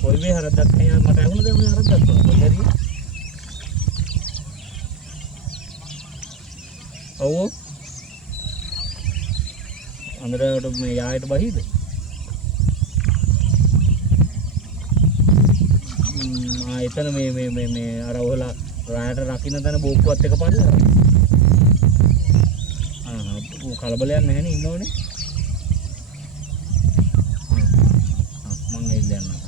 කොයි වේ හරද්දක් නැහැ මට ඇහුණද මේ හරද්දක් කොහොමද හරි ඔව් අnder මේ යායට බහිද එතන මේ අර ඔයලා රායට රකින්න තැන බෝක්කුවත් එක පල්ලා කලබලයක් නැහැ නේ ඉන්නෝනේ මං එල්ලන්න